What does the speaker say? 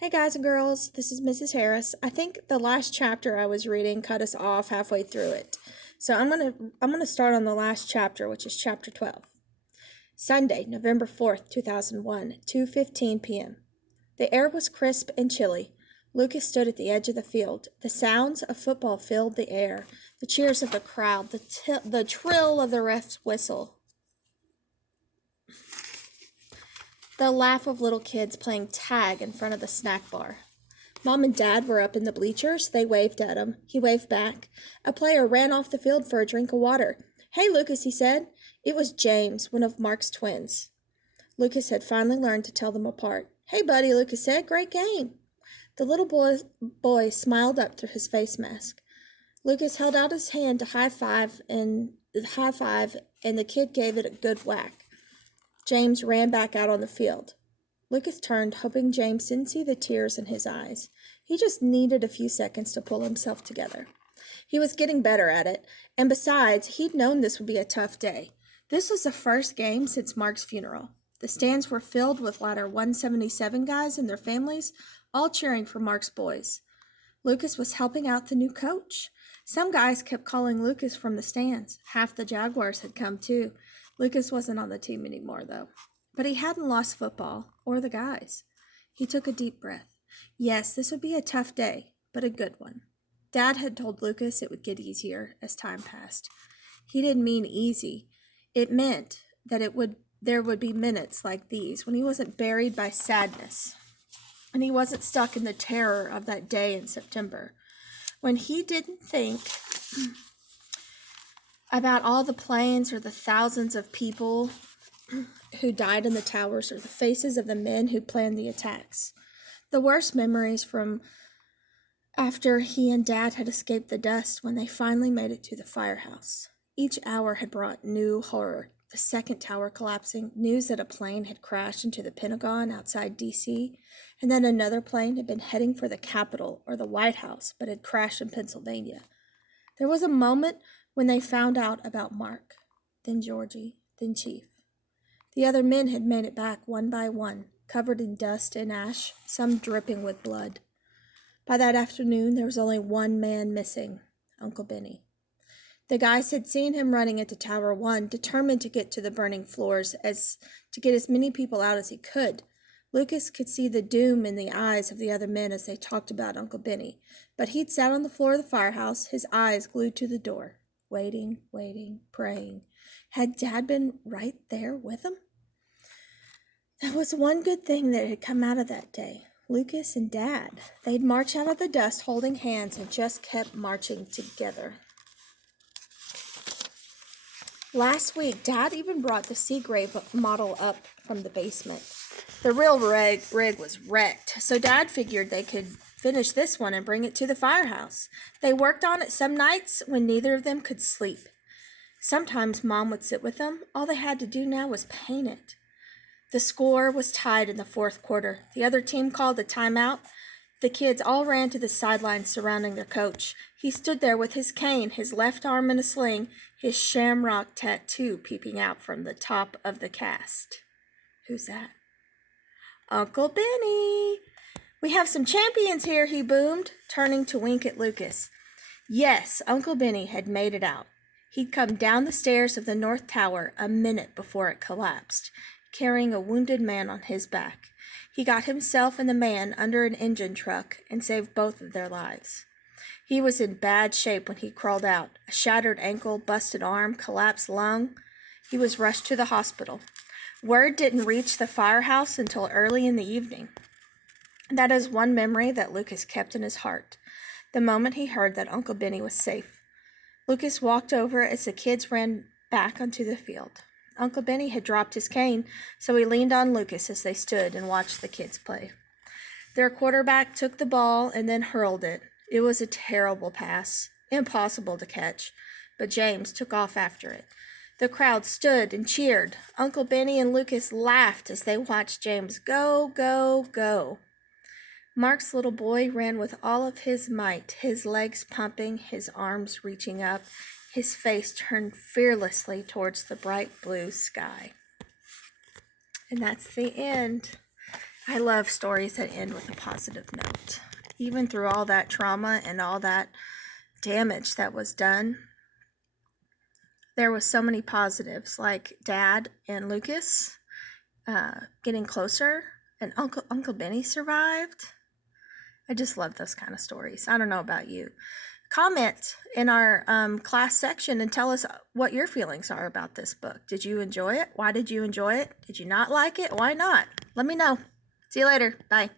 Hey guys and girls, this is Mrs. Harris. I think the last chapter I was reading cut us off halfway through it. So I'm going to start on the last chapter, which is chapter 12. Sunday, November 4th, 2001, 2:15 p.m. The air was crisp and chilly. Lucas stood at the edge of the field. The sounds of football filled the air. The cheers of the crowd, the trill of the ref's whistle, the laugh of little kids playing tag in front of the snack bar. Mom and Dad were up in the bleachers. They waved at him. He waved back. A player ran off the field for a drink of water. "Hey, Lucas," he said. It was James, one of Mark's twins. Lucas had finally learned to tell them apart. "Hey, buddy," Lucas said. "Great game." The little boy smiled up through his face mask. Lucas held out his hand to high five, and the kid gave it a good whack. James ran back out on the field. Lucas turned, hoping James didn't see the tears in his eyes. He just needed a few seconds to pull himself together. He was getting better at it, and besides, he'd known this would be a tough day. This was the first game since Mark's funeral. The stands were filled with Ladder 177 guys and their families, all cheering for Mark's boys. Lucas was helping out the new coach. Some guys kept calling Lucas from the stands. Half the Jaguars had come too. Lucas wasn't on the team anymore, though. But he hadn't lost football, or the guys. He took a deep breath. Yes, this would be a tough day, but a good one. Dad had told Lucas it would get easier as time passed. He didn't mean easy. It meant that there would be minutes like these when he wasn't buried by sadness, and he wasn't stuck in the terror of that day in September, when he didn't think about all the planes or the thousands of people who died in the towers, or the faces of the men who planned the attacks. The worst memories from after he and Dad had escaped the dust when they finally made it to the firehouse. Each hour had brought new horror. The second tower collapsing, news that a plane had crashed into the Pentagon outside D.C., and then another plane had been heading for the Capitol or the White House, but had crashed in Pennsylvania. There was a moment when they found out about Mark, then Georgie, then Chief. The other men had made it back one by one, covered in dust and ash, some dripping with blood. By that afternoon, there was only one man missing, Uncle Benny. The guys had seen him running into Tower 1, determined to get to the burning floors to get as many people out as he could. Lucas could see the doom in the eyes of the other men as they talked about Uncle Benny, but he'd sat on the floor of the firehouse, his eyes glued to the door, waiting, praying. Had Dad been right there with him? That was one good thing that had come out of that day. Lucas and Dad. They'd march out of the dust holding hands and just kept marching together. Last week, Dad even brought the Seagrave model up from the basement. The real rig was wrecked, so Dad figured they could finish this one and bring it to the firehouse. They worked on it some nights when neither of them could sleep. Sometimes Mom would sit with them. All they had to do now was paint it. The score was tied in the fourth quarter. The other team called a timeout. The kids all ran to the sidelines surrounding their coach. He stood there with his cane, his left arm in a sling, his shamrock tattoo peeping out from the top of the cast. "Who's that?" "Uncle Benny. We have some champions here," he boomed, turning to wink at Lucas. Yes, Uncle Benny had made it out. He'd come down the stairs of the North Tower a minute before it collapsed, carrying a wounded man on his back. He got himself and the man under an engine truck and saved both of their lives. He was in bad shape when he crawled out. A shattered ankle, busted arm, collapsed lung. He was rushed to the hospital. Word didn't reach the firehouse until early in the evening. That is one memory that Lucas kept in his heart, the moment he heard that Uncle Benny was safe. Lucas walked over as the kids ran back onto the field. Uncle Benny had dropped his cane, so he leaned on Lucas as they stood and watched the kids play. Their quarterback took the ball and then hurled it. It was a terrible pass, impossible to catch, but James took off after it. The crowd stood and cheered. Uncle Benny and Lucas laughed as they watched James go, go, go. Mark's little boy ran with all of his might, his legs pumping, his arms reaching up, his face turned fearlessly towards the bright blue sky. And that's the end. I love stories that end with a positive note. Even through all that trauma and all that damage that was done, there was so many positives, like Dad and Lucas getting closer, and Uncle Benny survived. I just love those kind of stories. I don't know about you. Comment in our class section and tell us what your feelings are about this book. Did you enjoy it? Why did you enjoy it? Did you not like it? Why not? Let me know. See you later. Bye.